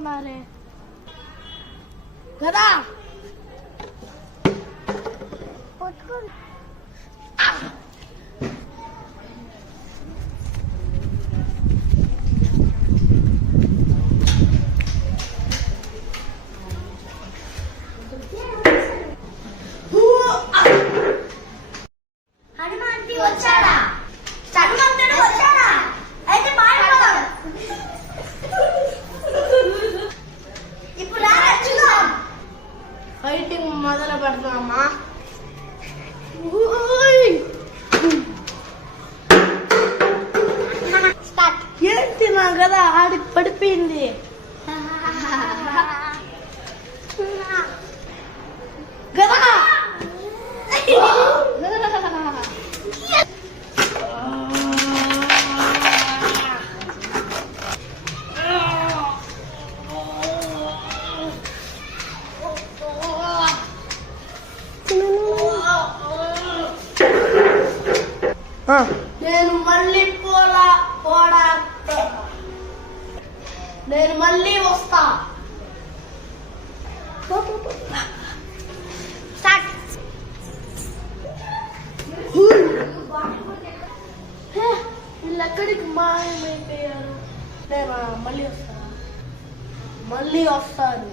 ఉన్నారే కదా. హనుమంతుడు వచ్చాడా? హనుమంతుడు వచ్చాడా? అయితే పాడుకో. ఇప్పుడు రాచుదాం. ఫైటింగ్ మొదలు పెడతామా? ఏంటి నా కదా ఆడికి పడిపోయింది. కదా నేను మళ్ళీ నేను మళ్ళీ వస్తా. వీళ్ళు ఎక్కడికి మాయమైపోయారు? నేను మళ్ళీ వస్తాను.